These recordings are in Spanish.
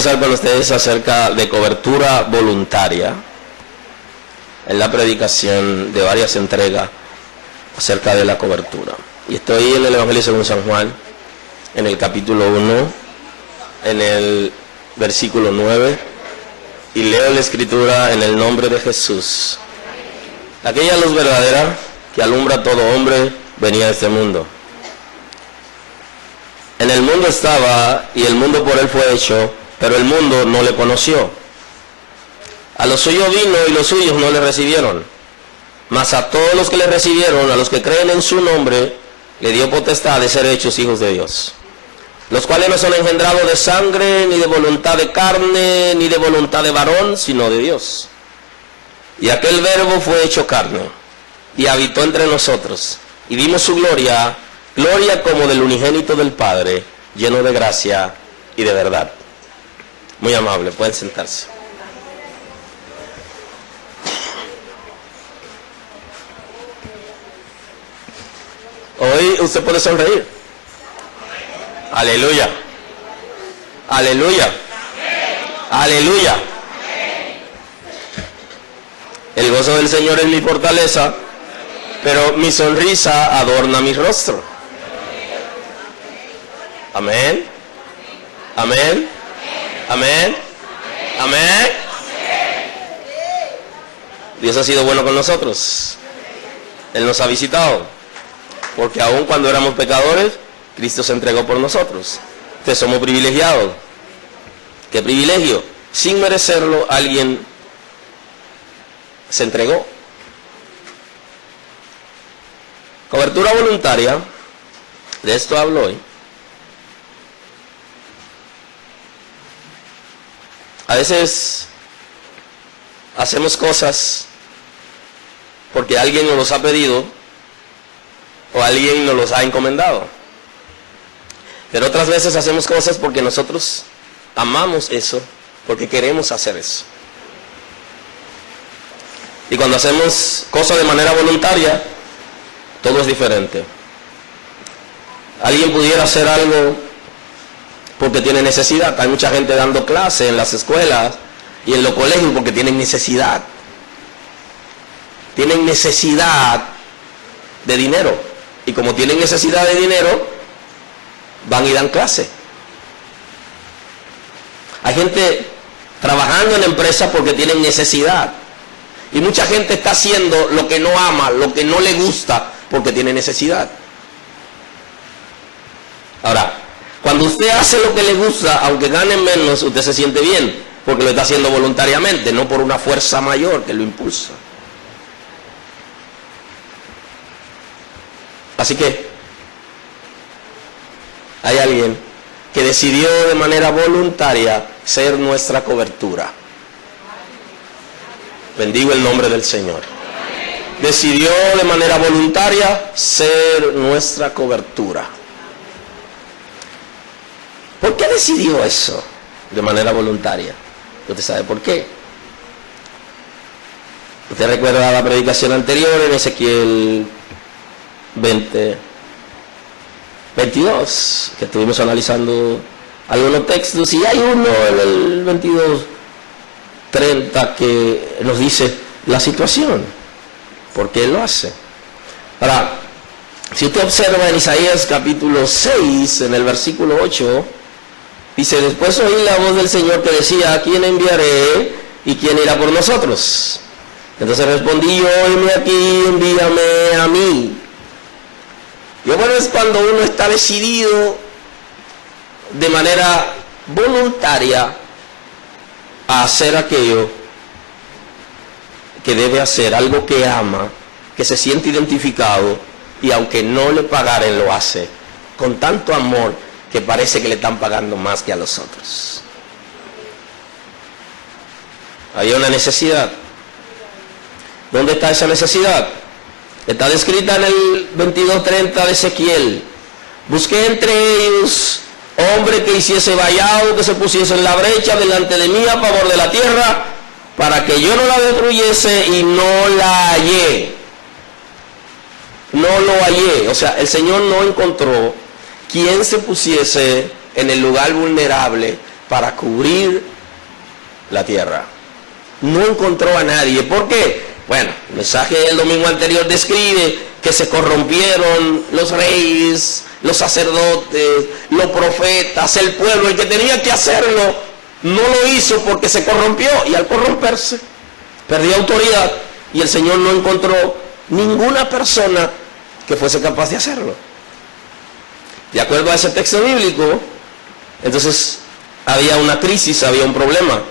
conversar con ustedes acerca de cobertura voluntaria. En la predicación de varias entregas acerca de la cobertura. Y estoy en el Evangelio según San Juan, en el capítulo 1, en el versículo 9, y leo la escritura en el nombre de Jesús. Aquella luz verdadera que alumbra a todo hombre venía de este mundo. En el mundo estaba, y el mundo por él fue hecho, pero el mundo no le conoció. A los suyos vino y los suyos no le recibieron. Mas a todos los que le recibieron, a los que creen en su nombre, le dio potestad de ser hechos hijos de Dios. Los cuales no son engendrados de sangre, ni de voluntad de carne, ni de voluntad de varón, sino de Dios. Y aquel verbo fue hecho carne, y habitó entre nosotros. Y vimos su gloria, gloria como del unigénito del Padre, lleno de gracia y de verdad. Muy amable, pueden sentarse. Hoy usted puede sonreír. Aleluya. Aleluya. Aleluya. El gozo del Señor es mi fortaleza, pero mi sonrisa adorna mi rostro. Amén. Amén. Amén. Amén. Dios ha sido bueno con nosotros. Él nos ha visitado. Porque aun cuando éramos pecadores, Cristo se entregó por nosotros. Entonces somos privilegiados. ¿Qué privilegio? Sin merecerlo, alguien se entregó. Cobertura voluntaria, de esto hablo hoy. A veces hacemos cosas porque alguien nos los ha pedido o alguien nos los ha encomendado. Pero otras veces hacemos cosas porque nosotros amamos eso, porque queremos hacer eso. Y cuando hacemos cosas de manera voluntaria, todo es diferente. Alguien pudiera hacer algo porque tiene necesidad. Hay mucha gente dando clases en las escuelas y en los colegios porque tienen necesidad. Tienen necesidad de dinero. Y como tienen necesidad de dinero, van y dan clase. Hay gente trabajando en empresas porque tienen necesidad. Y mucha gente está haciendo lo que no ama, lo que no le gusta, porque tiene necesidad. Ahora, cuando usted hace lo que le gusta, aunque gane menos, usted se siente bien, porque lo está haciendo voluntariamente, no por una fuerza mayor que lo impulsa. Así que hay alguien que decidió de manera voluntaria ser nuestra cobertura. Bendigo el nombre del Señor. Decidió de manera voluntaria ser nuestra cobertura. ¿Por qué decidió eso de manera voluntaria? Usted sabe por qué. Usted recuerda la predicación anterior en Ezequiel 22, que estuvimos analizando algunos textos, y hay uno en el 22:30 que nos dice la situación, por qué lo hace. Ahora, si usted observa en Isaías capítulo 6, en el versículo 8, dice: después oí la voz del Señor que decía, ¿a quién enviaré y quién irá por nosotros? Entonces respondí yo, heme aquí, envíame a mí. Y bueno, es cuando uno está decidido de manera voluntaria a hacer aquello que debe hacer, algo que ama, que se siente identificado, y aunque no le pagaren lo hace con tanto amor que parece que le están pagando más que a los otros. Hay una necesidad. ¿Dónde está esa necesidad? Está descrita en el 22:30 de Ezequiel. Busqué entre ellos hombre que hiciese vallado, que se pusiese en la brecha delante de mí a favor de la tierra, para que yo no la destruyese, y no la hallé. No lo hallé. O sea, el Señor no encontró quien se pusiese en el lugar vulnerable para cubrir la tierra. No encontró a nadie. ¿Por qué? Bueno, el mensaje del domingo anterior describe que se corrompieron los reyes, los sacerdotes, los profetas, el pueblo. El que tenía que hacerlo no lo hizo porque se corrompió, y al corromperse perdió autoridad, y el Señor no encontró ninguna persona que fuese capaz de hacerlo. De acuerdo a ese texto bíblico, entonces había una crisis, había un problema,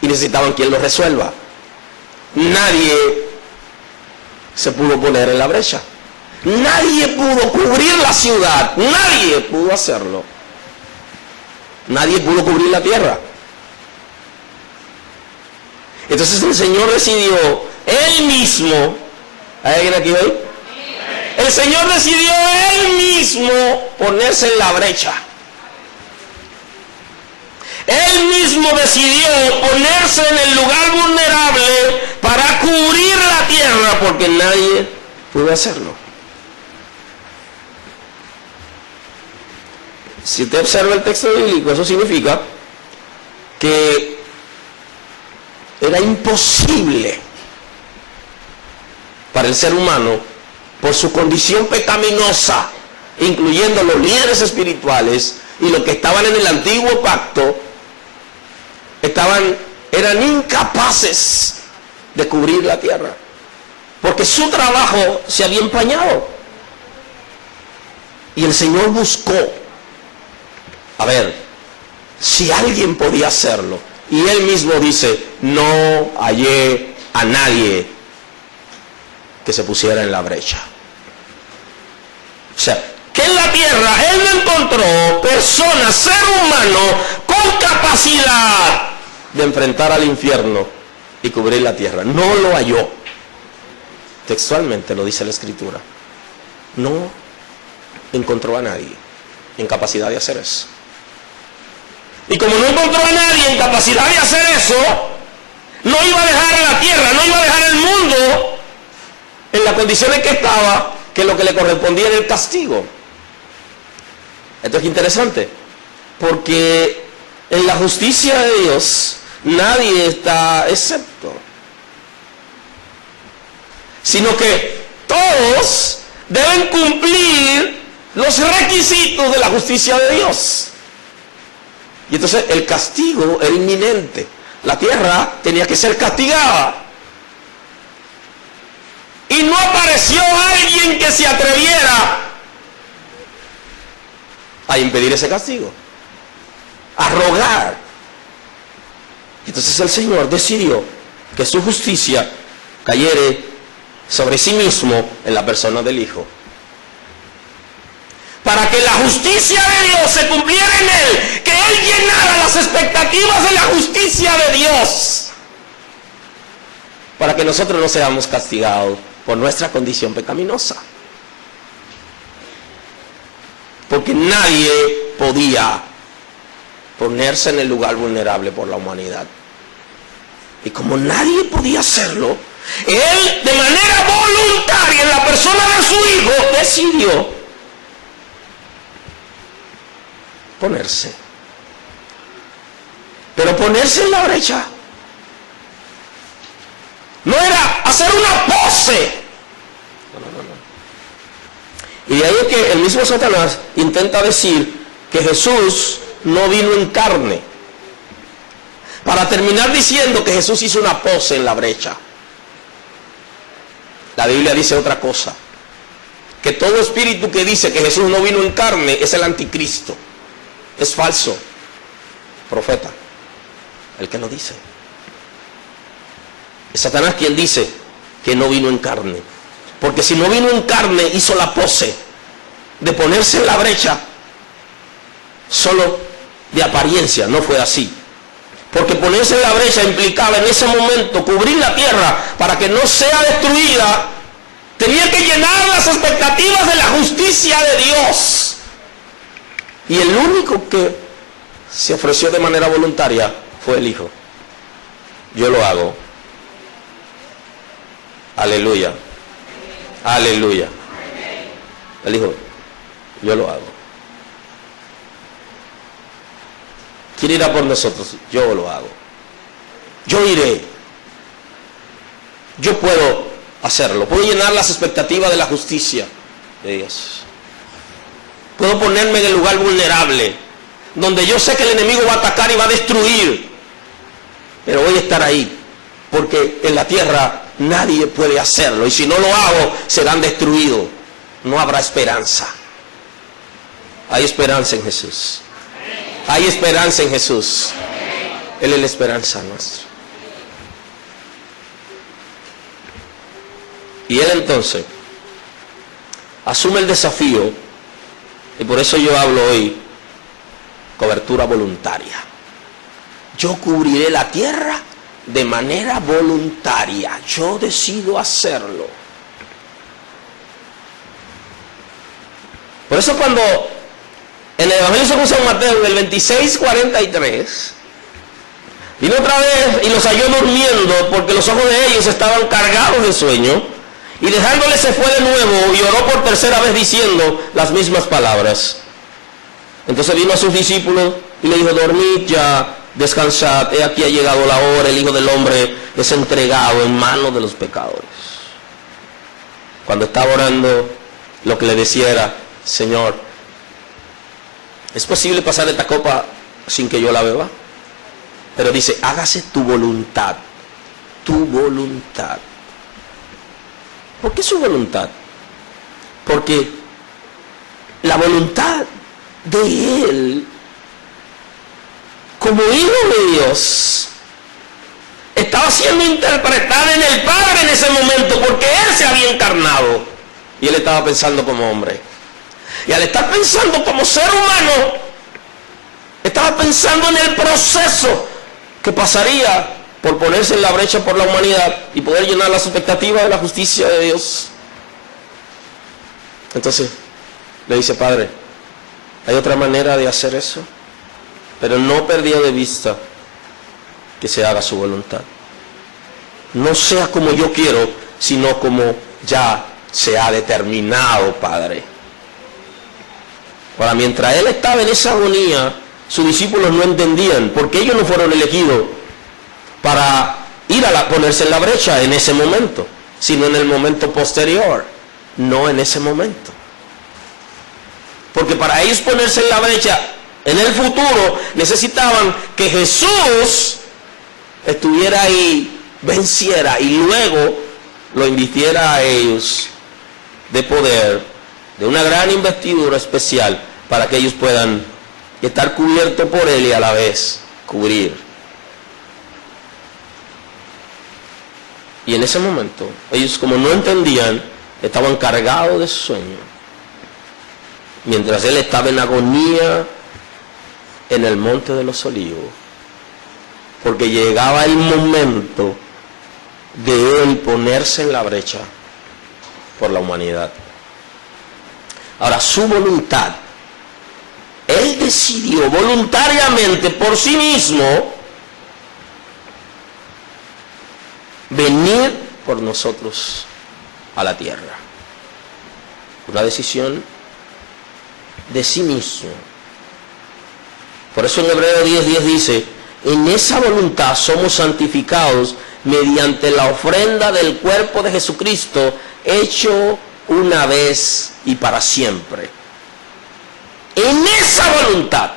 y necesitaban quien lo resuelva. Nadie se pudo poner en la brecha. Nadie pudo cubrir la ciudad. Nadie pudo hacerlo. Nadie pudo cubrir la tierra. Entonces el Señor decidió Él mismo. ¿Hay alguien aquí hoy? El Señor decidió Él mismo ponerse en la brecha. Él mismo decidió ponerse en el lugar vulnerable para cubrir la tierra, porque nadie pudo hacerlo. Si usted observa el texto bíblico, eso significa que era imposible para el ser humano, por su condición pecaminosa, incluyendo los líderes espirituales y los que estaban en el antiguo pacto, eran incapaces de cubrir la tierra, porque su trabajo se había empañado. Y el Señor buscó a ver si alguien podía hacerlo, y Él mismo dice: no hallé a nadie que se pusiera en la brecha. O sea, que en la tierra Él no encontró personas, ser humano, con capacidad de enfrentar al infierno y cubrir la tierra. No lo halló. Textualmente lo dice la Escritura. No encontró a nadie en capacidad de hacer eso. Y como no encontró a nadie en capacidad de hacer eso, no iba a dejar a la tierra, no iba a dejar el mundo en las condiciones que estaba, que lo que le correspondía era el castigo. Esto es interesante, porque en la justicia de Dios nadie está excepto, sino que todos deben cumplir los requisitos de la justicia de Dios. Y entonces el castigo era inminente. La tierra tenía que ser castigada. Y no apareció alguien que se atreviera a impedir ese castigo, a rogar. Entonces el Señor decidió que su justicia cayere sobre sí mismo en la persona del Hijo, para que la justicia de Dios se cumpliera en Él, que Él llenara las expectativas de la justicia de Dios, para que nosotros no seamos castigados por nuestra condición pecaminosa. Porque nadie podía ponerse en el lugar vulnerable por la humanidad. Y como nadie podía hacerlo, Él de manera voluntaria, en la persona de su Hijo, decidió ponerse. Pero ponerse en la brecha no era hacer una pose. Y de ahí es que el mismo Satanás intenta decir que Jesús no vino en carne, para terminar diciendo que Jesús hizo una pose en la brecha. La Biblia dice otra cosa, que todo espíritu que dice que Jesús no vino en carne es el anticristo, es falso profeta el que lo dice. Es Satanás quien dice que no vino en carne, porque si no vino en carne hizo la pose de ponerse en la brecha solo de apariencia. No fue así, porque ponerse en la brecha implicaba en ese momento cubrir la tierra para que no sea destruida. Tenía que llenar las expectativas de la justicia de Dios, y el único que se ofreció de manera voluntaria fue el Hijo. Yo lo hago. Aleluya. Aleluya. Él dijo: yo lo hago. quiere ir a por nosotros, yo lo hago. Yo iré. Yo puedo hacerlo. Puedo llenar las expectativas de la justicia de Dios. Puedo ponerme en el lugar vulnerable, donde yo sé que el enemigo va a atacar y va a destruir. Pero voy a estar ahí, porque en la tierra nadie puede hacerlo. Y si no lo hago, serán destruidos. No habrá esperanza. Hay esperanza en Jesús. Hay esperanza en Jesús. Él es la esperanza nuestra. Y Él entonces asume el desafío, y por eso yo hablo hoy, cobertura voluntaria. Yo cubriré la tierra de manera voluntaria. Yo decido hacerlo. Por eso cuando en el Evangelio según San Mateo, en el 26:43, vino otra vez y los halló durmiendo, porque los ojos de ellos estaban cargados de sueño, y dejándoles se fue de nuevo y oró por tercera vez diciendo las mismas palabras. Entonces vino a sus discípulos y le dijo: dormid ya, descansad, he aquí ha llegado la hora, el Hijo del Hombre es entregado en manos de los pecadores. Cuando estaba orando, lo que le decía era: Señor, ¿es posible pasar esta copa sin que yo la beba? Pero dice: hágase tu voluntad, tu voluntad. ¿Por qué su voluntad? Porque la voluntad de Él, como Hijo de Dios, estaba siendo interpretada en el Padre en ese momento, porque Él se había encarnado y Él estaba pensando como hombre. Y al estar pensando como ser humano, estaba pensando en el proceso que pasaría por ponerse en la brecha por la humanidad y poder llenar las expectativas de la justicia de Dios. Entonces le dice: Padre, ¿hay otra manera de hacer eso? Pero no perdía de vista que se haga su voluntad. No sea como yo quiero, sino como ya se ha determinado, Padre. Ahora, mientras Él estaba en esa agonía, sus discípulos no entendían, porque ellos no fueron elegidos para ir a ponerse en la brecha en ese momento, sino en el momento posterior, no en ese momento. Porque para ellos ponerse en la brecha en el futuro, necesitaban que Jesús estuviera ahí, venciera, y luego lo invistiera a ellos de poder, de una gran investidura especial, para que ellos puedan estar cubiertos por Él y a la vez cubrir. Y en ese momento, ellos, como no entendían, estaban cargados de sueño, mientras Él estaba en agonía en el Monte de los Olivos, porque llegaba el momento de Él ponerse en la brecha por la humanidad. Ahora, su voluntad, Él decidió voluntariamente por sí mismo venir por nosotros a la tierra. Una decisión de sí mismo. Por eso en Hebreos 10:10 dice: en esa voluntad somos santificados mediante la ofrenda del cuerpo de Jesucristo, hecho una vez y para siempre. En esa voluntad,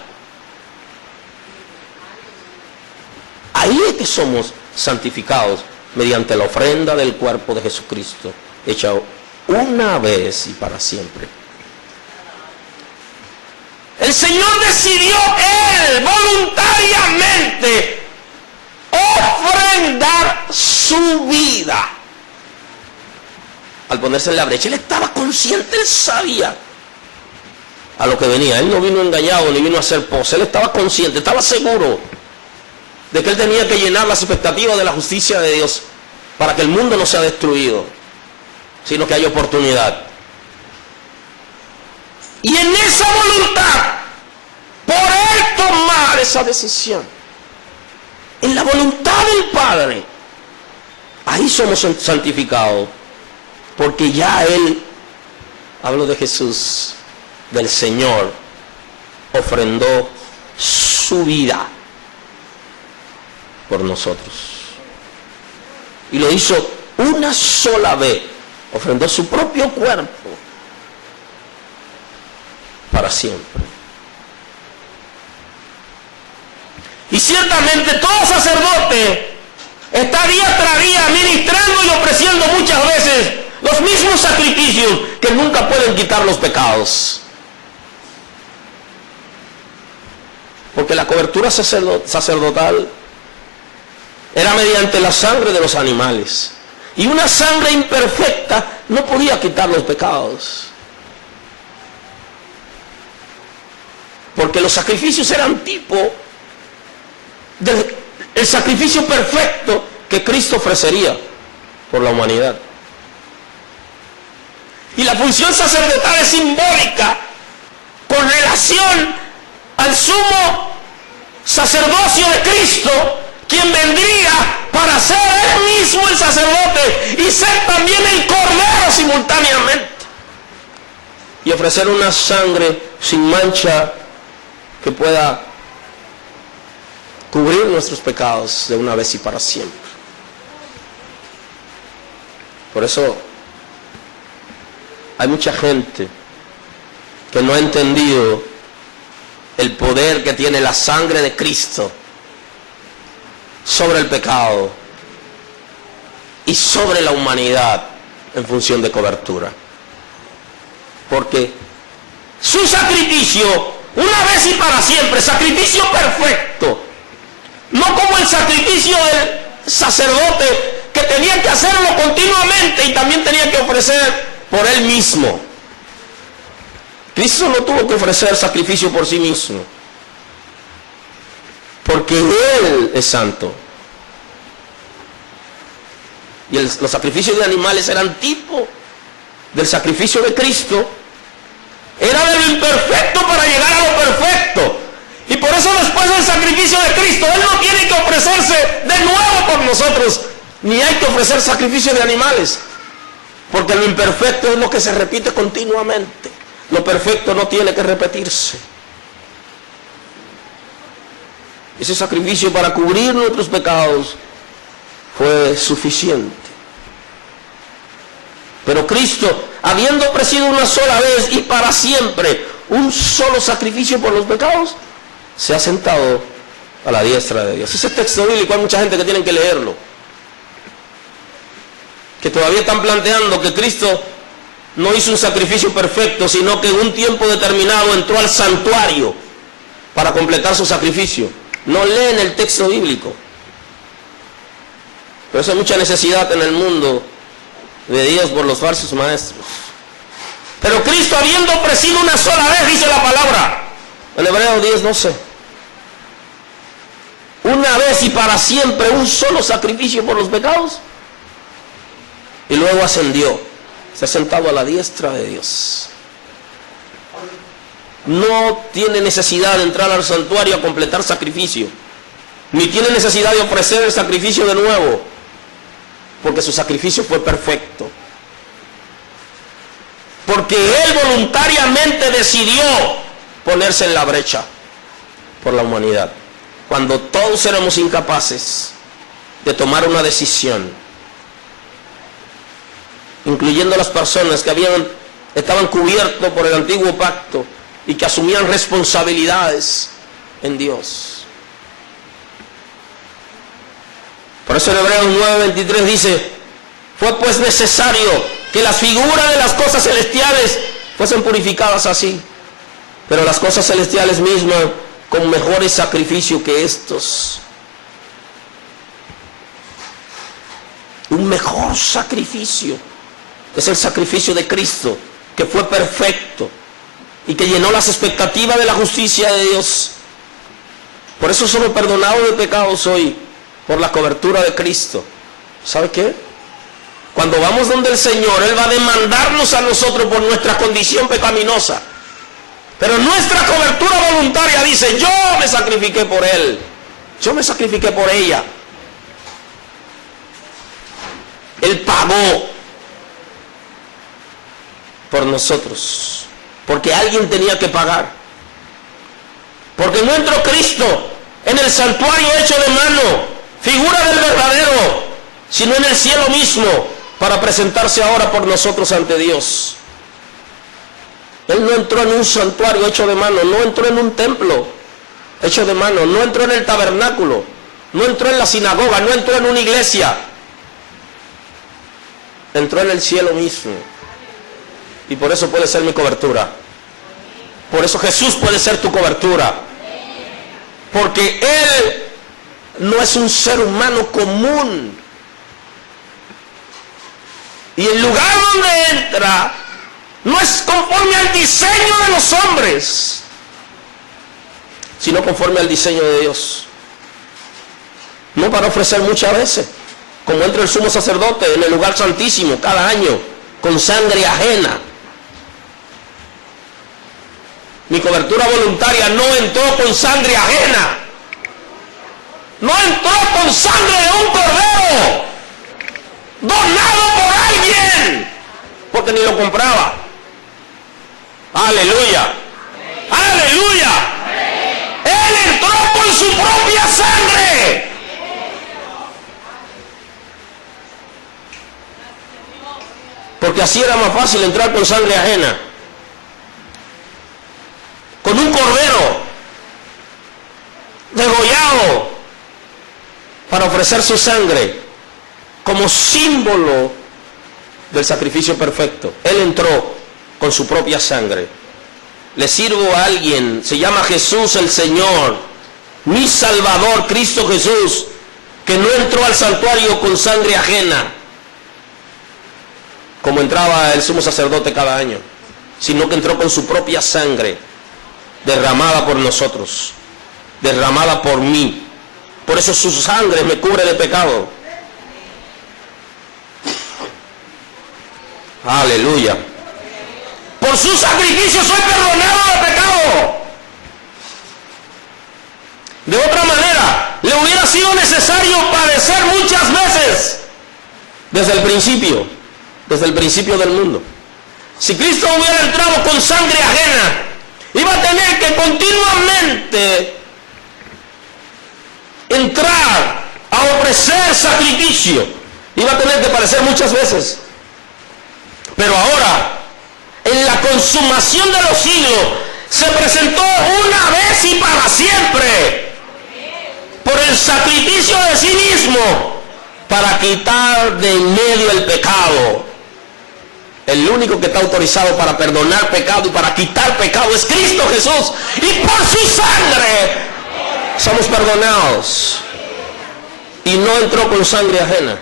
ahí es que somos santificados, mediante la ofrenda del cuerpo de Jesucristo, hecha una vez y para siempre. El Señor decidió Él voluntariamente ofrendar su vida. Al ponerse en la brecha, Él estaba consciente, Él sabía a lo que venía. Él no vino engañado ni vino a hacer pose. Él estaba consciente, estaba seguro de que Él tenía que llenar las expectativas de la justicia de Dios para que el mundo no sea destruido, sino que haya oportunidad. Y en esa voluntad, por Él tomar esa decisión, en la voluntad del Padre, ahí somos santificados, porque ya Él, hablo de Jesús, del Señor, ofrendó su su vida por nosotros. Y lo hizo una sola vez. Ofrendó su propio cuerpo para siempre. Y ciertamente todo sacerdote está día tras día ministrando y ofreciendo muchas veces los mismos sacrificios que nunca pueden quitar los pecados. Porque la cobertura sacerdotal era mediante la sangre de los animales. Y una sangre imperfecta no podía quitar los pecados. Porque los sacrificios eran tipo del sacrificio perfecto que Cristo ofrecería por la humanidad. Y la función sacerdotal es simbólica con relación al sumo sacerdocio de Cristo, quien vendría para ser él mismo el sacerdote y ser también el cordero simultáneamente, y ofrecer una sangre sin mancha que pueda cubrir nuestros pecados de una vez y para siempre. Por eso hay mucha gente que no ha entendido el poder que tiene la sangre de Cristo sobre el pecado y sobre la humanidad en función de cobertura. Porque su sacrificio, una vez y para siempre, sacrificio perfecto, no como el sacrificio del sacerdote que tenía que hacerlo continuamente y también tenía que ofrecer por él mismo. Cristo no tuvo que ofrecer sacrificio por sí mismo, porque Él es santo. Y los sacrificios de animales eran tipo del sacrificio de Cristo. Era de lo imperfecto para llegar a lo perfecto. Y por eso después del sacrificio de Cristo, Él no tiene que ofrecerse de nuevo por nosotros, ni hay que ofrecer sacrificios de animales. Porque lo imperfecto es lo que se repite continuamente. Lo perfecto no tiene que repetirse. Ese sacrificio para cubrir nuestros pecados fue suficiente. Pero Cristo, habiendo ofrecido una sola vez y para siempre un solo sacrificio por los pecados, se ha sentado a la diestra de Dios. Ese texto bíblico hay mucha gente que tiene que leerlo, que todavía están planteando que Cristo no hizo un sacrificio perfecto, sino que en un tiempo determinado entró al santuario para completar su sacrificio. No leen el texto bíblico. Por eso hay mucha necesidad en el mundo de Dios por los falsos maestros. Pero Cristo, habiendo ofrecido una sola vez, dice la palabra, en Hebreos 10, 12, una vez y para siempre un solo sacrificio por los pecados, y luego ascendió. Se ha sentado a la diestra de Dios. No tiene necesidad de entrar al santuario a completar sacrificio, ni tiene necesidad de ofrecer el sacrificio de nuevo, porque su sacrificio fue perfecto. Porque Él voluntariamente decidió ponerse en la brecha por la humanidad, cuando todos éramos incapaces de tomar una decisión, incluyendo las personas que estaban cubiertos por el antiguo pacto y que asumían responsabilidades en Dios. Por eso en Hebreos 9:23 dice: fue pues necesario que las figuras de las cosas celestiales fuesen purificadas así, pero las cosas celestiales mismas con mejores sacrificios que estos. Un mejor sacrificio es el sacrificio de Cristo, que fue perfecto y que llenó las expectativas de la justicia de Dios. Por eso somos perdonados de pecados hoy, por la cobertura de Cristo. ¿Sabe qué? Cuando vamos donde el Señor, Él va a demandarnos a nosotros por nuestra condición pecaminosa. Pero nuestra cobertura voluntaria dice: yo me sacrifiqué por Él, yo me sacrifiqué por ella. Él pagó por nosotros, porque alguien tenía que pagar. Porque no entró Cristo en el santuario hecho de mano, figura del verdadero, sino en el cielo mismo, para presentarse ahora por nosotros ante Dios. Él no entró en un santuario hecho de mano, no entró en un templo hecho de mano, no entró en el tabernáculo, no entró en la sinagoga, no entró en una iglesia. Entró en el cielo mismo. Y por eso puede ser mi cobertura. Por eso Jesús puede ser tu cobertura. Porque Él no es un ser humano común. Y el lugar donde entra no es conforme al diseño de los hombres, sino conforme al diseño de Dios. No para ofrecer muchas veces, como entra el sumo sacerdote en el lugar santísimo cada año, con sangre ajena. Mi cobertura voluntaria no entró con sangre ajena. No entró con sangre de un cordero donado por alguien, porque ni lo compraba. Aleluya. Aleluya. Él entró con su propia sangre. Porque así era más fácil entrar con sangre ajena. Con un cordero degollado para ofrecer su sangre como símbolo del sacrificio perfecto. Él entró con su propia sangre. Le sirvo a alguien, se llama Jesús el Señor, mi Salvador, Cristo Jesús, que no entró al santuario con sangre ajena, como entraba el sumo sacerdote cada año, sino que entró con su propia sangre, derramada por nosotros, derramada por mí. Por eso su sangre me cubre de pecado. Aleluya. Por su sacrificio soy perdonado de pecado. De otra manera, le hubiera sido necesario padecer muchas veces desde el principio del mundo. Si Cristo hubiera entrado con sangre ajena, iba a tener que continuamente entrar a ofrecer sacrificio. Iba a tener que padecer muchas veces. Pero ahora, en la consumación de los siglos, se presentó una vez y para siempre por el sacrificio de sí mismo para quitar de en medio el pecado. El único que está autorizado para perdonar pecado y para quitar pecado es Cristo Jesús. Y por su sangre somos perdonados. Y no entró con sangre ajena,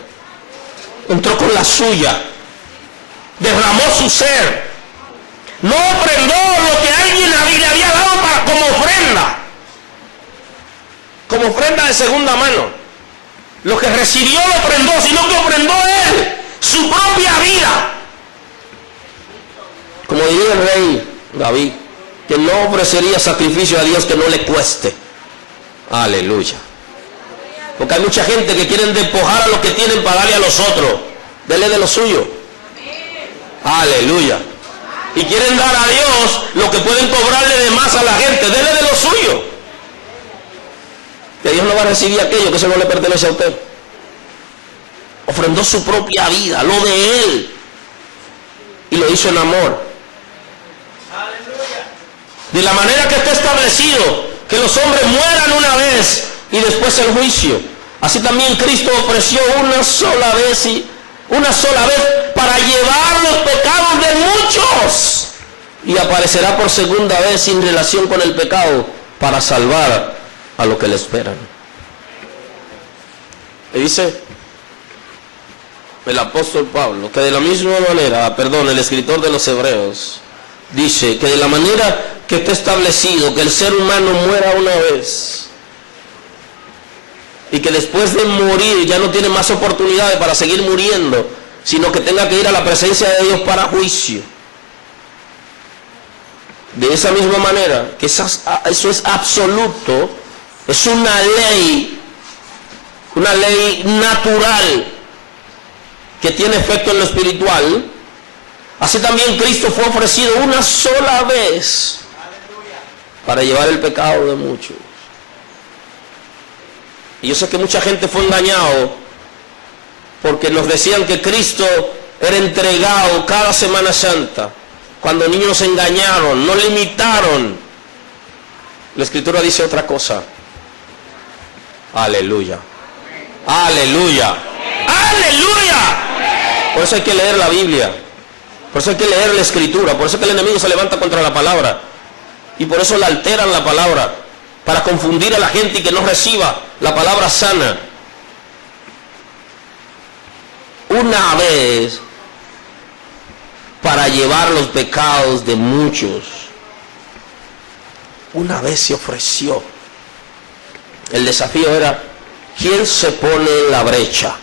entró con la suya. Derramó su ser. No ofrendó lo que alguien le había dado como ofrenda de segunda mano. Lo que recibió lo ofrendó, sino que ofrendó él su propia vida. Como diría el rey David, que no ofrecería sacrificio a Dios que no le cueste. Aleluya. Porque hay mucha gente que quieren despojar a los que tienen para darle a los otros. Dele de lo suyo. Aleluya. Y quieren dar a Dios lo que pueden cobrarle de más a la gente. Dele de lo suyo. Que Dios no va a recibir aquello que eso no le pertenece a usted. Ofrendó su propia vida, lo de él. Y lo hizo en amor. De la manera que está establecido que los hombres mueran una vez y después el juicio. Así también Cristo ofreció una sola vez para llevar los pecados de muchos, y aparecerá por segunda vez sin relación con el pecado para salvar a los que le esperan. Y dice el apóstol Pablo que de la misma manera, el escritor de los Hebreos dice que de la manera que está establecido que el ser humano muera una vez y que después de morir ya no tiene más oportunidades para seguir muriendo, sino que tenga que ir a la presencia de Dios para juicio. De esa misma manera, que eso es absoluto, es una ley natural que tiene efecto en lo espiritual. Así también Cristo fue ofrecido una sola vez para llevar el pecado de muchos. Y yo sé que mucha gente fue engañado porque nos decían que Cristo era entregado cada Semana Santa. Cuando niños nos engañaron, nos limitaron. La Escritura dice otra cosa. Aleluya. Aleluya. Aleluya. Por eso hay que leer la Biblia. Por eso hay que leer la Escritura. Por eso es que el enemigo se levanta contra la palabra. Y por eso le alteran la palabra. Para confundir a la gente y que no reciba la palabra sana. Una vez, para llevar los pecados de muchos, una vez se ofreció. El desafío era, ¿quién se pone en la brecha?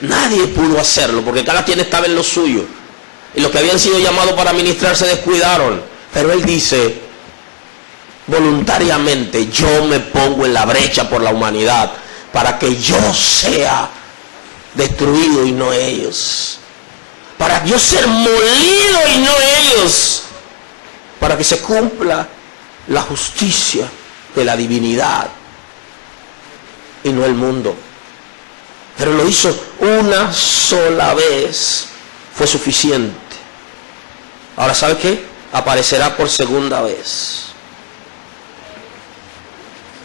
Nadie pudo hacerlo, porque cada quien estaba en lo suyo. Y los que habían sido llamados para ministrar se descuidaron. Pero él dice, voluntariamente yo me pongo en la brecha por la humanidad, para que yo sea destruido y no ellos. Para yo ser molido y no ellos. Para que se cumpla la justicia de la divinidad y no el mundo. Pero lo hizo una sola vez. Fue suficiente. Ahora, ¿sabe qué? Aparecerá por segunda vez.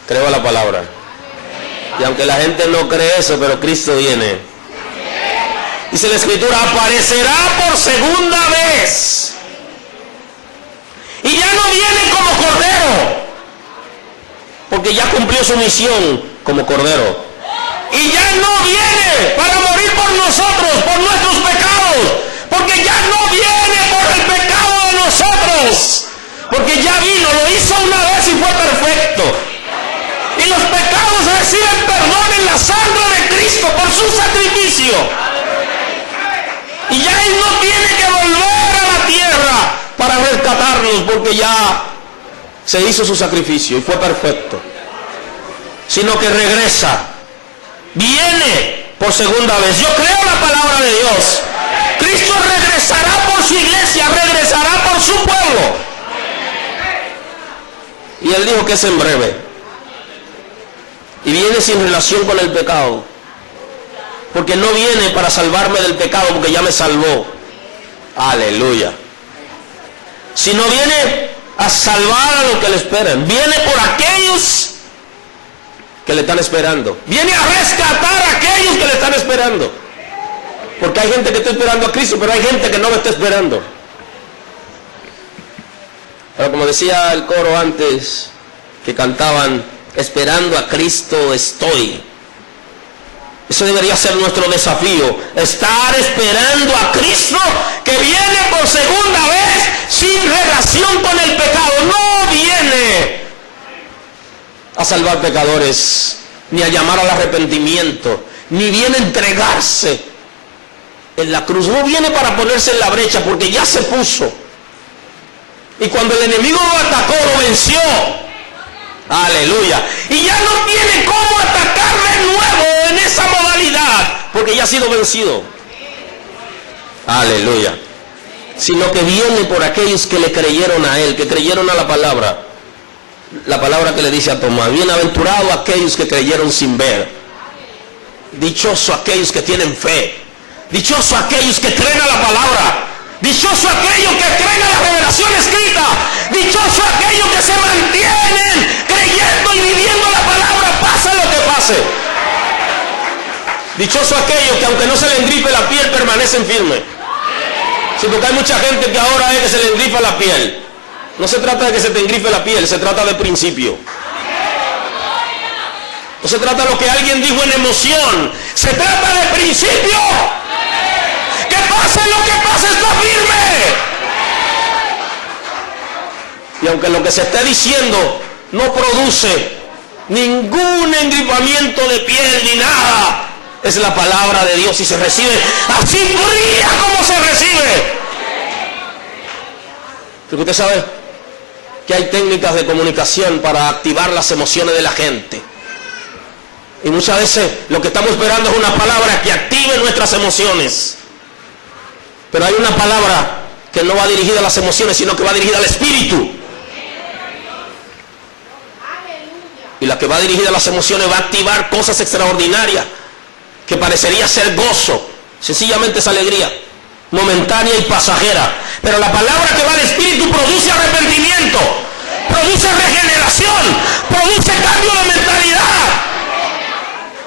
Creo la palabra. Y aunque la gente no cree eso, pero Cristo viene. Dice la Escritura, aparecerá por segunda vez. Y ya no viene como cordero, porque ya cumplió su misión como cordero. Y ya no viene para morir por nosotros, por nuestros pecados, porque ya no viene por el pecado de nosotros, porque ya vino, lo hizo una vez y fue perfecto. Y los pecados reciben perdón en la sangre de Cristo por su sacrificio. Y ya Él no tiene que volver a la tierra para rescatarnos, porque ya se hizo su sacrificio y fue perfecto. Sino que regresa, viene por segunda vez. Yo creo la palabra de Dios. Cristo regresará por su iglesia, regresará por su pueblo. Y Él dijo que es en breve. Y viene sin relación con el pecado. Porque no viene para salvarme del pecado, porque ya me salvó. Aleluya. Sino viene a salvar a los que le esperan. Viene por aquellos que le están esperando. Viene a rescatar a aquellos que le están esperando. Porque hay gente que está esperando a Cristo, pero hay gente que no lo está esperando. Pero como decía el coro antes, que cantaban, esperando a Cristo estoy. Eso debería ser nuestro desafío, estar esperando a Cristo que viene por segunda vez sin relación con el pecado. No viene a salvar pecadores, ni a llamar al arrepentimiento, ni viene a entregarse en la cruz. No viene para ponerse en la brecha, porque ya se puso. Y cuando el enemigo lo atacó, lo venció. Aleluya. Y ya no tiene cómo atacar de nuevo en esa modalidad, porque ya ha sido vencido. Aleluya. Sino que viene por aquellos que le creyeron a Él, que creyeron a la palabra. La palabra que le dice a Tomás, bienaventurado aquellos que creyeron sin ver. Dichoso aquellos que tienen fe. Dichoso aquellos que creen a la palabra. Dichoso aquellos que creen a la revelación escrita. Dichoso aquellos que se mantienen creyendo y viviendo la palabra, pase lo que pase. Dichoso aquellos que aunque no se le engrife la piel, permanecen firmes. Sí, porque hay mucha gente que ahora es que se le engrifa la piel. No se trata de que se te engrife la piel, se trata de principio. No se trata de lo que alguien dijo en emoción, se trata de principio. Que pase lo que pase, está firme. Y aunque lo que se esté diciendo no produce ningún engrifamiento de piel ni nada, es la palabra de Dios y se recibe así fría como se recibe. Porque usted sabe que hay técnicas de comunicación para activar las emociones de la gente. Y muchas veces lo que estamos esperando es una palabra que active nuestras emociones. Pero hay una palabra que no va dirigida a las emociones, sino que va dirigida al espíritu. Y la que va dirigida a las emociones va a activar cosas extraordinarias que parecería ser gozo, sencillamente es alegría momentánea y pasajera. Pero la palabra que va al espíritu produce arrepentimiento, produce regeneración, produce cambio de mentalidad,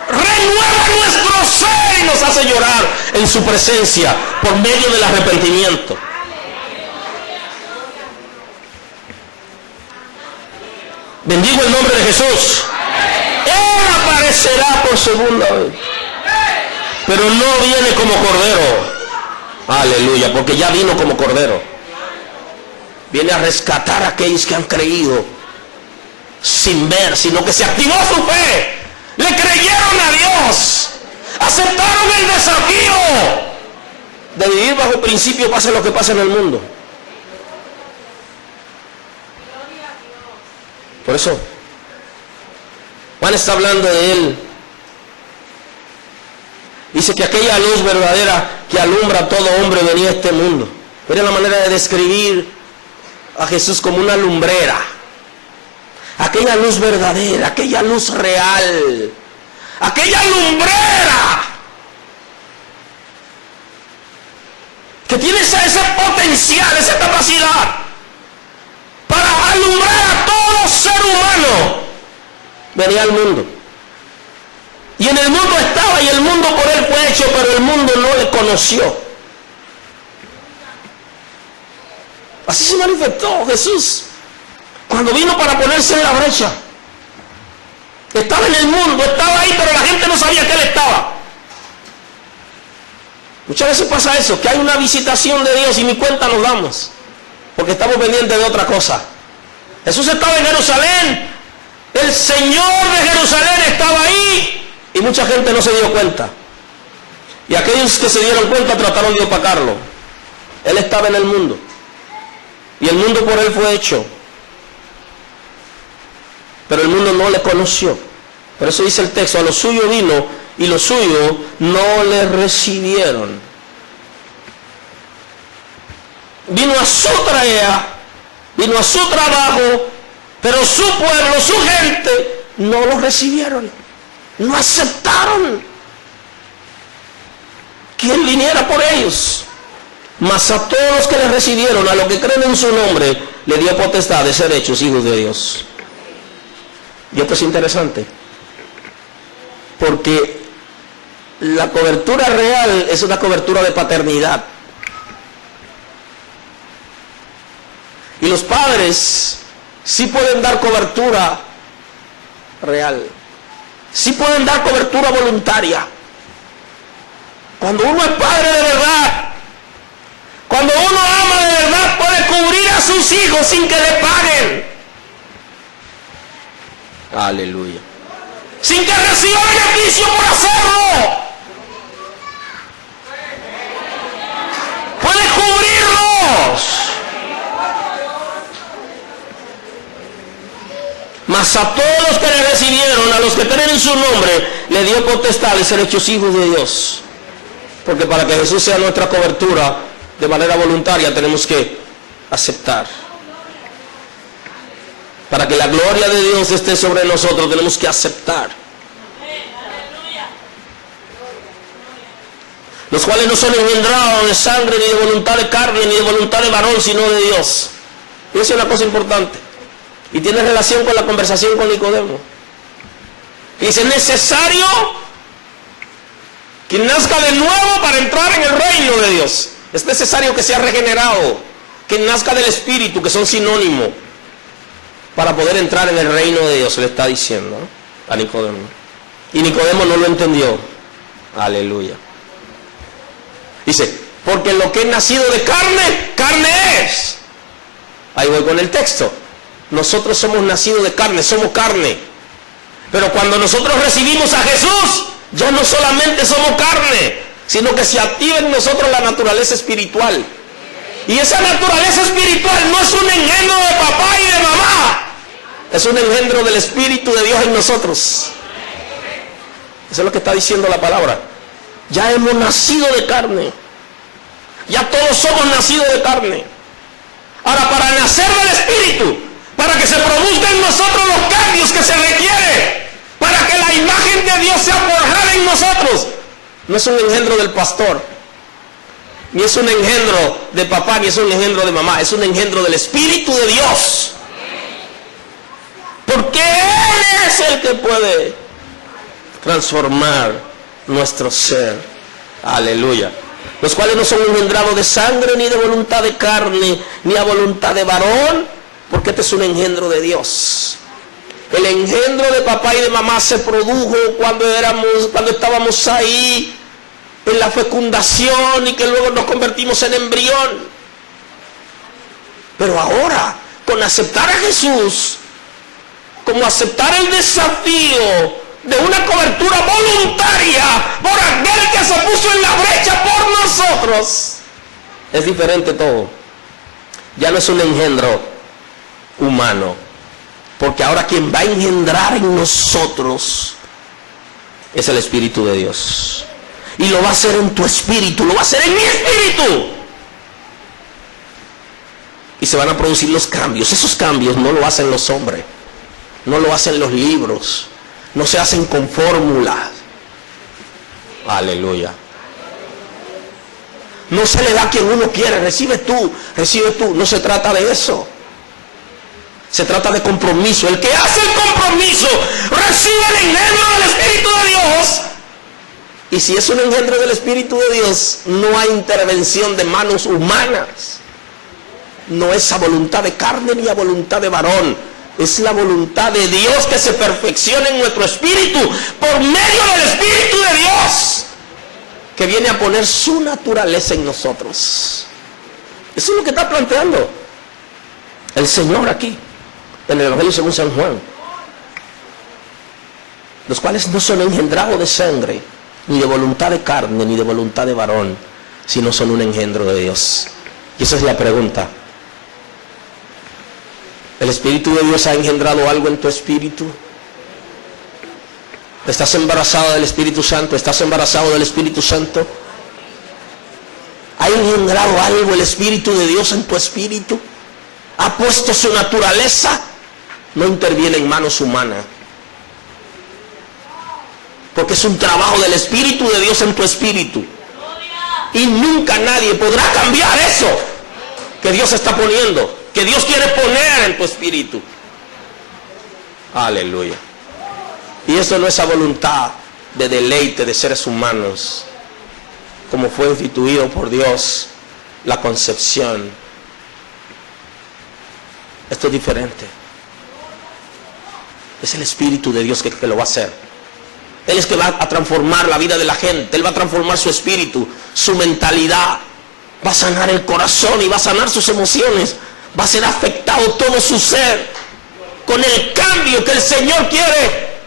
renueva nuestro ser y nos hace llorar en su presencia por medio del arrepentimiento. Bendigo el nombre de Jesús. Él aparecerá por segunda vez, pero no viene como cordero. Aleluya, porque ya vino como cordero. Viene a rescatar a aquellos que han creído sin ver, sino que se activó su fe. Le creyeron a Dios. Aceptaron el desafío de vivir bajo principio, pase lo que pase en el mundo. Por eso Juan está hablando de él. Dice que aquella luz verdadera que alumbra a todo hombre venía a este mundo. Era la manera de describir a Jesús como una lumbrera. Aquella luz verdadera, aquella luz real, aquella lumbrera que tiene ese potencial, esa capacidad para alumbrar a todo ser humano, venía al mundo. Y en el mundo estaba y el mundo por él fue hecho, pero el mundo no le conoció. Así se manifestó Jesús cuando vino para ponerse en la brecha. Estaba en el mundo, estaba ahí, pero la gente no sabía que él estaba. Muchas veces pasa eso, que hay una visitación de Dios y ni cuenta nos damos, porque estamos pendientes de otra cosa. Jesús estaba en Jerusalén, el Señor de Jerusalén estaba ahí, y mucha gente no se dio cuenta. Y aquellos que se dieron cuenta trataron de opacarlo. Él estaba en el mundo, y el mundo por él fue hecho, pero el mundo no le conoció. Por eso dice el texto, a lo suyo vino y los suyos no le recibieron. Vino a su tarea, vino a su trabajo, pero su pueblo, su gente, no lo recibieron, no aceptaron que él viniera por ellos. Mas a todos los que le recibieron, a los que creen en su nombre, le dio potestad de ser hechos hijos de Dios. Y esto es interesante, porque la cobertura real es una cobertura de paternidad. Y los padres sí pueden dar cobertura real, sí pueden dar cobertura voluntaria. Cuando uno es padre de verdad, cuando uno ama de verdad, puede cubrir a sus hijos sin que le paguen. Aleluya. Sin que reciba beneficio por hacerlo. Puede cubrirlos. Mas a todos los que le recibieron, a los que creen en su nombre, le dio potestad de ser hechos hijos de Dios. Porque para que Jesús sea nuestra cobertura de manera voluntaria, tenemos que aceptar. Para que la gloria de Dios esté sobre nosotros, tenemos que aceptar. Los cuales no son engendrados de sangre, ni de voluntad de carne, ni de voluntad de varón, sino de Dios. Y eso es una cosa importante. Y tiene relación con la conversación con Nicodemo. Y dice, es necesario que nazca de nuevo para entrar en el reino de Dios. Es necesario que sea regenerado, que nazca del Espíritu, que son sinónimos, para poder entrar en el reino de Dios, le está diciendo a Nicodemo. Y Nicodemo no lo entendió. Aleluya. Dice, porque lo que es nacido de carne, carne es. Ahí voy con el texto. Nosotros somos nacidos de carne, somos carne. Pero cuando nosotros recibimos a Jesús, ya no solamente somos carne, sino que se activa en nosotros la naturaleza espiritual. Y esa naturaleza espiritual no es un engendro de papá y de mamá, es un engendro del Espíritu de Dios en nosotros. Eso es lo que está diciendo la palabra. Ya hemos nacido de carne. Ya todos somos nacidos de carne. Ahora, para nacer del Espíritu, para que se produzcan en nosotros los cambios que se requiere, para que la imagen de Dios sea forjada en nosotros, no es un engendro del pastor, ni es un engendro de papá, ni es un engendro de mamá, es un engendro del Espíritu de Dios. Porque Él es el que puede transformar nuestro ser. Aleluya. Los cuales no son engendrados de sangre, ni de voluntad de carne, ni a voluntad de varón, porque este es un engendro de Dios. El engendro de papá y de mamá se produjo cuando estábamos ahí en la fecundación y que luego nos convertimos en embrión. Pero ahora, con aceptar a Jesús, como aceptar el desafío de una cobertura voluntaria por aquel que se puso en la brecha por nosotros, es diferente todo. Ya no es un engendro humano, porque ahora quien va a engendrar en nosotros es el Espíritu de Dios, y lo va a hacer en tu espíritu, lo va a hacer en mi espíritu, y se van a producir los cambios. Esos cambios no lo hacen los hombres, no lo hacen los libros, no se hacen con fórmulas. Aleluya. No se le da a quien uno quiere. Recibe tú. No se trata de eso. Se trata de compromiso. El que hace el compromiso recibe el engendro del Espíritu de Dios. Y si es un engendro del Espíritu de Dios, no hay intervención de manos humanas. No es a voluntad de carne ni a voluntad de varón. Es la voluntad de Dios que se perfecciona en nuestro espíritu por medio del Espíritu de Dios, que viene a poner su naturaleza en nosotros. Eso es lo que está planteando el Señor aquí en el Evangelio según San Juan. Los cuales no son engendrados de sangre, ni de voluntad de carne, ni de voluntad de varón, sino son un engendro de Dios. Y esa es la pregunta. ¿El Espíritu de Dios ha engendrado algo en tu espíritu? ¿Estás embarazado del Espíritu Santo? ¿Estás embarazado del Espíritu Santo? ¿Ha engendrado algo el Espíritu de Dios en tu espíritu? ¿Ha puesto su naturaleza? No interviene en manos humanas, porque es un trabajo del Espíritu de Dios en tu espíritu, y nunca nadie podrá cambiar eso que Dios está poniendo, que Dios quiere poner en tu espíritu. Aleluya. Y eso no es a voluntad de deleite de seres humanos, como fue instituido por Dios la concepción. Esto es diferente. Es el Espíritu de Dios que lo va a hacer. Él es que va a transformar la vida de la gente. Él va a transformar su espíritu, su mentalidad. Va a sanar el corazón y va a sanar sus emociones. Va a ser afectado todo su ser con el cambio que el Señor quiere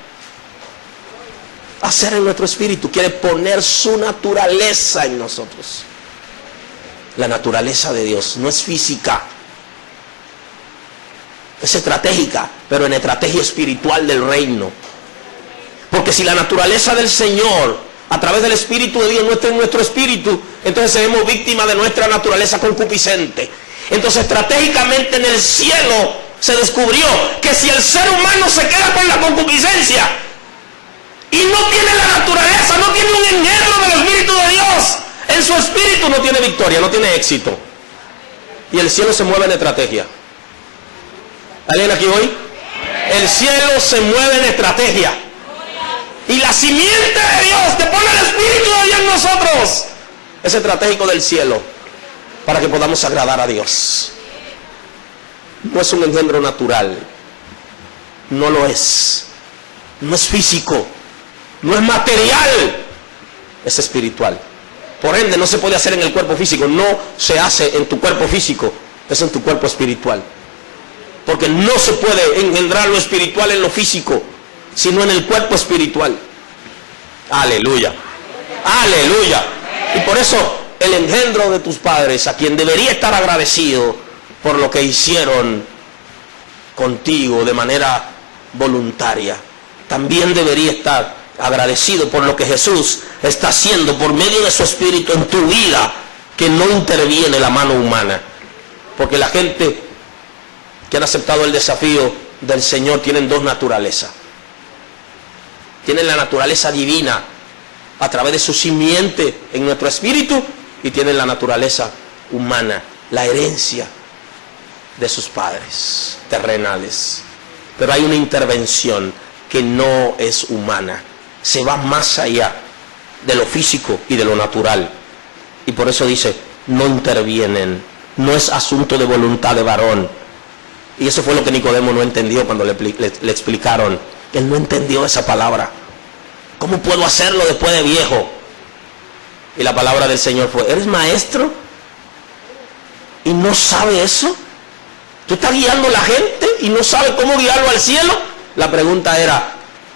hacer en nuestro espíritu. Quiere poner su naturaleza en nosotros. La naturaleza de Dios no es física, es estratégica, pero en estrategia espiritual del reino. Porque si la naturaleza del Señor a través del Espíritu de Dios no está en nuestro espíritu, entonces seremos víctimas de nuestra naturaleza concupiscente. Entonces estratégicamente en el cielo se descubrió que si el ser humano se queda con la concupiscencia y no tiene la naturaleza, no tiene un engendro del Espíritu de Dios en su espíritu, no tiene victoria, no tiene éxito. Y el cielo se mueve en estrategia. ¿Alguien aquí hoy? El cielo se mueve en estrategia. Y la simiente de Dios que pone el Espíritu de Dios en nosotros es estratégico del cielo para que podamos agradar a Dios. No es un engendro natural, no lo es, no es físico, no es material, es espiritual. Por ende no se puede hacer en el cuerpo físico, no se hace en tu cuerpo físico, es en tu cuerpo espiritual. Porque no se puede engendrar lo espiritual en lo físico, sino en el cuerpo espiritual. Aleluya, aleluya. Y por eso el engendro de tus padres, a quien debería estar agradecido por lo que hicieron contigo de manera voluntaria, también debería estar agradecido por lo que Jesús está haciendo por medio de su Espíritu en tu vida que no interviene la mano humana. Porque la gente que han aceptado el desafío del Señor tienen dos naturalezas. Tienen la naturaleza divina a través de su simiente en nuestro espíritu, y tienen la naturaleza humana, la herencia de sus padres terrenales. Pero hay una intervención que no es humana, se va más allá de lo físico y de lo natural, y por eso dice, no intervienen, no es asunto de voluntad de varón. Y eso fue lo que Nicodemo no entendió cuando le explicaron. Él no entendió esa palabra. ¿Cómo puedo hacerlo después de viejo? Y la palabra del Señor fue, ¿eres maestro y no sabe eso? ¿Tú estás guiando a la gente y no sabes cómo guiarlo al cielo? La pregunta era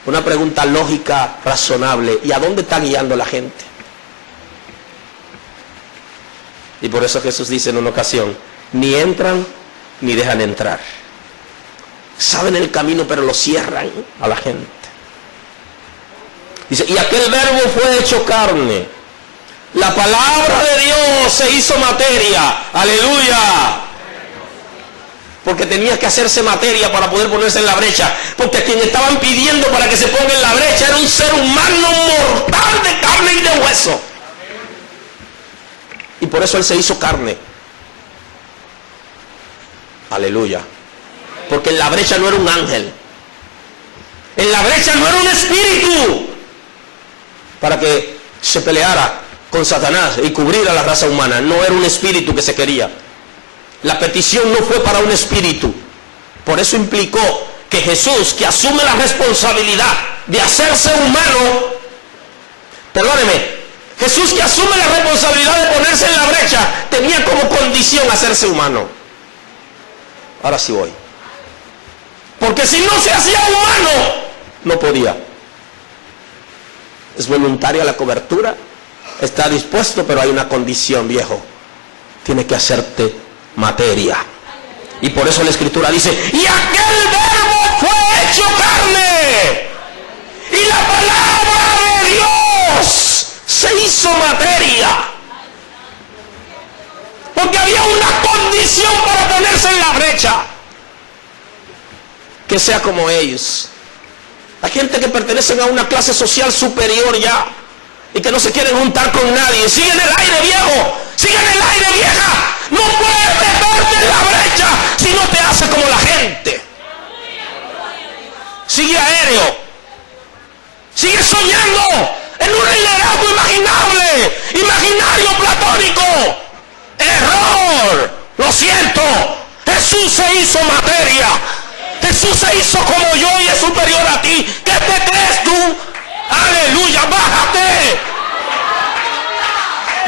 una pregunta lógica, razonable. ¿Y a dónde está guiando la gente? Y por eso Jesús dice en una ocasión, ni entran ni dejan entrar. Saben el camino, pero lo cierran a la gente. Dice, y aquel verbo fue hecho carne. La palabra de Dios se hizo materia. Aleluya. Porque tenía que hacerse materia para poder ponerse en la brecha. Porque quien estaban pidiendo para que se ponga en la brecha era un ser humano mortal de carne y de hueso. Y por eso Él se hizo carne. Aleluya. Porque en la brecha no era un ángel. En la brecha no era un espíritu para que se peleara con Satanás y cubrir a la raza humana. No era un espíritu que se quería. La petición no fue para un espíritu. Por eso implicó que Jesús, que asume la responsabilidad de hacerse humano, perdóneme, Jesús, que asume la responsabilidad de ponerse en la brecha, tenía como condición hacerse humano. Ahora sí voy. Porque si no se hacía humano, no podía. Es voluntaria la cobertura, está dispuesto, pero hay una condición, viejo. Tiene que hacerte materia. Y por eso la Escritura dice, y aquel verbo fue hecho carne, y la palabra de Dios se hizo materia. Porque había una condición para ponerse en la brecha. Que sea como ellos. Hay gente que pertenecen a una clase social superior ya, y que no se quieren juntar con nadie. Sigue en el aire, viejo. Sigue en el aire, vieja. No puedes meterte en la brecha si no te hace como la gente. Sigue aéreo. Sigue soñando en un liderazgo imaginable, imaginario platónico. Error. Lo siento. Jesús se hizo materia. Jesús se hizo como yo y es superior a ti. ¿Qué te crees tú? Aleluya, bájate.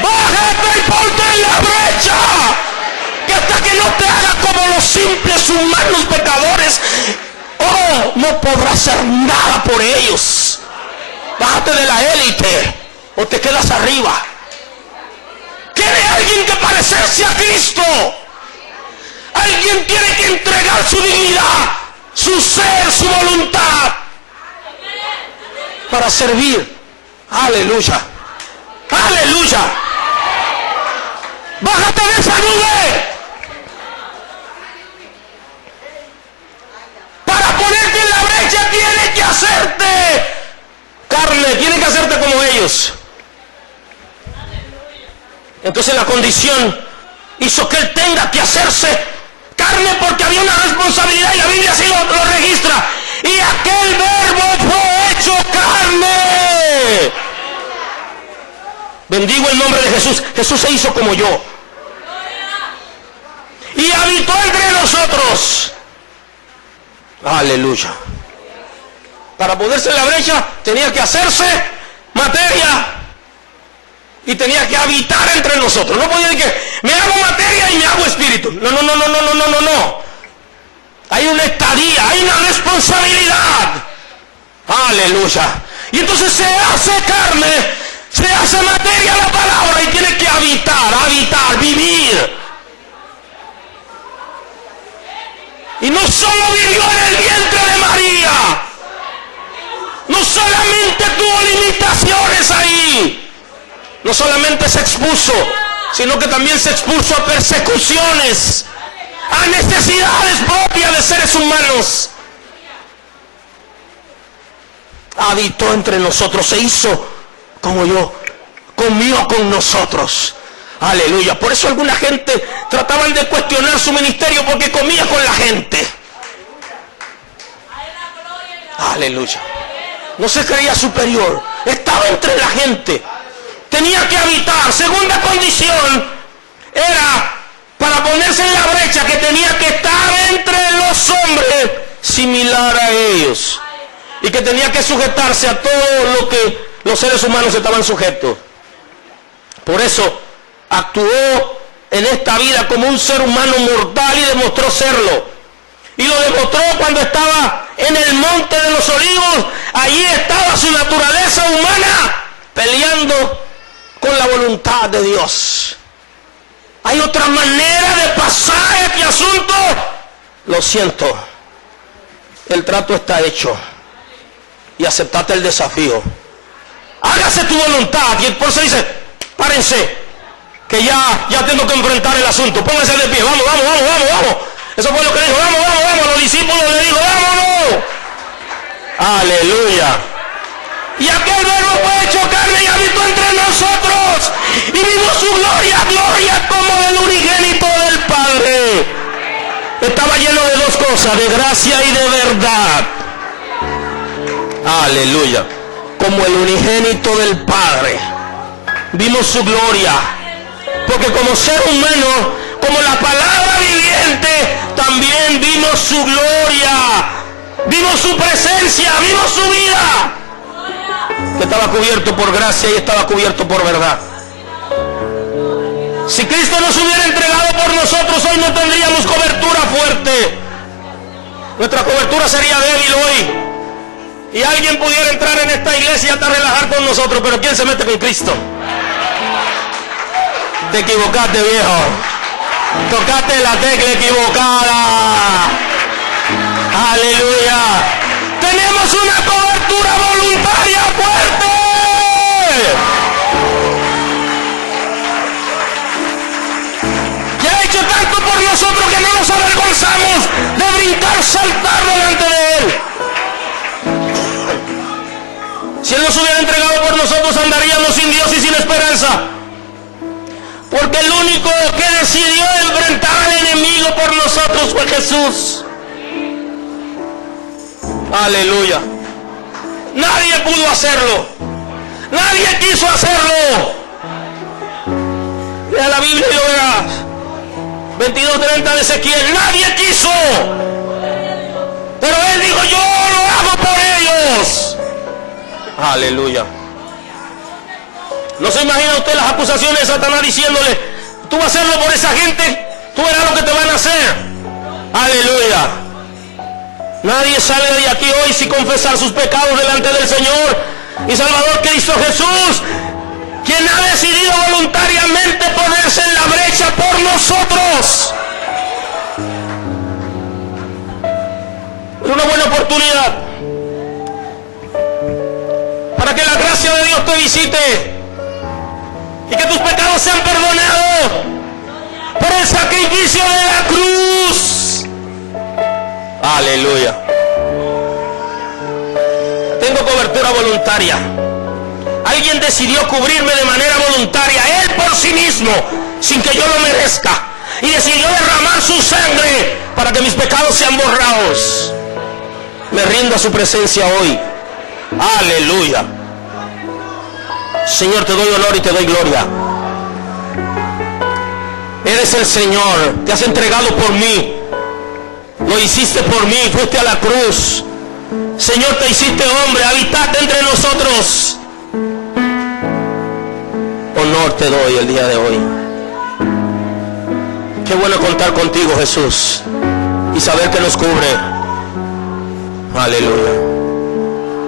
Bájate y ponte en la brecha. Que hasta que no te hagas como los simples humanos pecadores, oh, no podrás hacer nada por ellos. Bájate de la élite o te quedas arriba. ¿Quiere alguien que parecerse a Cristo? Alguien tiene que entregar su dignidad, su ser, su voluntad para servir. Aleluya. Aleluya. Bájate de esa nube. Para ponerte en la brecha tiene que hacerte carne, tiene que hacerte como ellos. Entonces la condición hizo que él tenga que hacerse carne porque había una responsabilidad y la Biblia así lo registra. Y aquel verbo fue hecho carne. Bendigo el nombre de Jesús. Jesús se hizo como yo. Y habitó entre nosotros. Aleluya. Para poderse en la brecha tenía que hacerse materia. Y tenía que habitar entre nosotros. No podía decir que me hago materia y me hago espíritu. No. Hay una estadía, hay una responsabilidad. Aleluya. Y entonces se hace carne, se hace materia la palabra y tiene que habitar, vivir. Y no solo vivió en el vientre de María. No solamente tuvo limitaciones ahí. No solamente se expuso, sino que también se expuso a persecuciones, a necesidades propias de seres humanos. Habitó entre nosotros, se hizo como yo, comió con nosotros. Aleluya. Por eso alguna gente trataban de cuestionar su ministerio, porque comía con la gente. Aleluya. No se creía superior, estaba entre la gente, tenía que habitar. Segunda condición era para ponerse en la brecha, que tenía que estar entre los hombres, similar a ellos, y que tenía que sujetarse a todo lo que los seres humanos estaban sujetos. Por eso actuó en esta vida como un ser humano mortal y demostró serlo. Y lo demostró cuando estaba en el monte de los olivos. Allí estaba su naturaleza humana peleando con la voluntad de Dios. ¿Hay otra manera de pasar este asunto? Lo siento, el trato está hecho y aceptate el desafío. Hágase tu voluntad. Y por eso dice, párense, que ya tengo que enfrentar el asunto. Pónganse de pie, vamos. Eso fue lo que dijo, vamos. Los discípulos le dijo, vámonos. Aleluya. Y aquel verbo fue hecho carne y habitó entre nosotros, y vimos su gloria como del unigénito del Padre. Estaba lleno de dos cosas, de gracia y de verdad. Aleluya. Como el unigénito del Padre. Vimos su gloria, porque como ser humano, como la palabra viviente, también vimos su gloria, vimos su presencia, vimos su vida, que estaba cubierto por gracia y estaba cubierto por verdad. Si Cristo nos hubiera entregado por nosotros, hoy no tendríamos cobertura fuerte. Nuestra cobertura sería débil hoy, y alguien pudiera entrar en esta iglesia hasta relajar con nosotros. Pero ¿quién se mete con Cristo? Te equivocaste, viejo. Tocaste la tecla equivocada. Aleluya. Tenemos una cobertura voluntaria fuerte. Que ha hecho tanto por nosotros que no nos avergonzamos de brincar, saltar delante de Él. Si Él nos hubiera entregado por nosotros, andaríamos sin Dios y sin esperanza. Porque el único que decidió enfrentar al enemigo por nosotros fue Jesús. Aleluya. Nadie pudo hacerlo. Nadie quiso hacerlo. Lea la Biblia y lo verás. 22:30 de Ezequiel. Nadie quiso. Pero Él dijo, yo lo hago por ellos. Aleluya. ¿No se imagina usted las acusaciones de Satanás diciéndole, tú vas a hacerlo por esa gente, tú verás lo que te van a hacer? Aleluya. Nadie sale de aquí hoy sin confesar sus pecados delante del Señor y Salvador Cristo Jesús, quien ha decidido voluntariamente ponerse en la brecha por nosotros. Es una buena oportunidad para que la gracia de Dios te visite y que tus pecados sean perdonados por el sacrificio de la cruz. Aleluya. Tengo cobertura voluntaria. Alguien decidió cubrirme de manera voluntaria, Él por sí mismo, sin que yo lo merezca, y decidió derramar su sangre para que mis pecados sean borrados. Me rindo a su presencia hoy. Aleluya. Señor, te doy honor y te doy gloria. Eres el Señor, te has entregado por mí, lo hiciste por mí, fuiste a la cruz. Señor, te hiciste hombre, habitaste entre nosotros. Honor te doy el día de hoy. Qué bueno contar contigo, Jesús, y saber que nos cubre. Aleluya.